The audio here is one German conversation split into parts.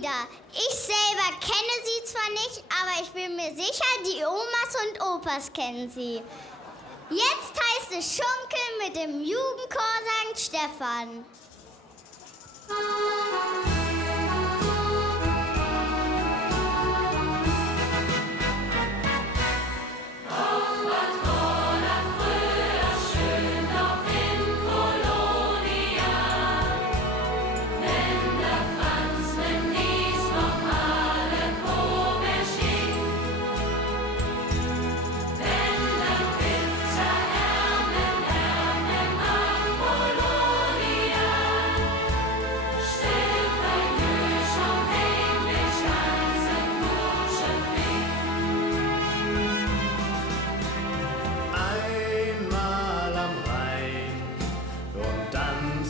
wieder. Ich selber kenne sie zwar nicht, aber ich bin mir sicher, die Omas und Opas kennen sie. Jetzt heißt es Schunkeln mit dem Jugendchor St. Stephan.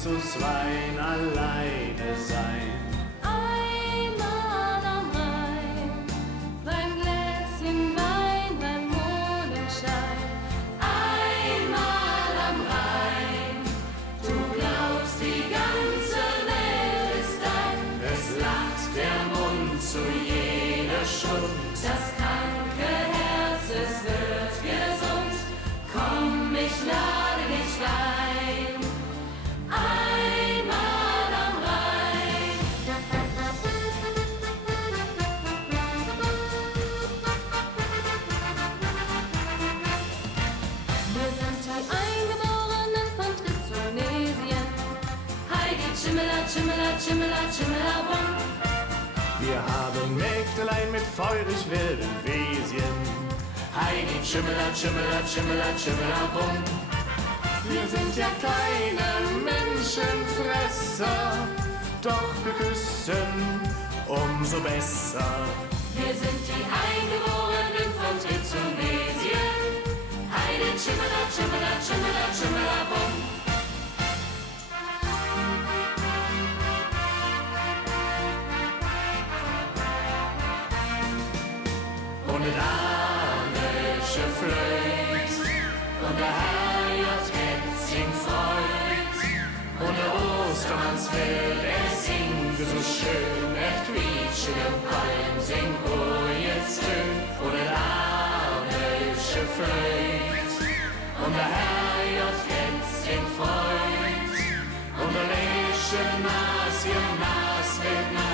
zu zweien alleine sein. Einmal am Rhein, beim Gläschen Wein, beim Mondenschein. Einmal am Rhein, du glaubst, die ganze Welt ist dein. Es lacht der Mund zu jeder Stund. Das kranke Herz, es wird gesund. Komm, ich lade dich ein. Einmal am Rhein. Wir sind die Eingeborenen von Trizonesien. Heidi, Chimmela, Chimmela, Chimmela, Chimmela, Bum. Wir haben Mägdelein mit feurig wilden Wesien. Heidi, Chimmela, Chimmela, Chimmela, Chimmela, Bum. Wir sind ja keine Menschenfresser, doch wir küssen umso besser. Wir sind die Eingeborenen von Trizonesien. Heidi, Chimmela, Chimmela, Chimmela, Chimmela, Bum. Und damische Flöte und der Herr J. Hetzing freut. Und der Ostermannsfeld, er singt so schön, er quietscht im Palm, singt oh jetzt schön. Und der damische Flöte und der Herr J. Hetzing freut. Und der Lächeln Nas, ihr Nas mit Nas.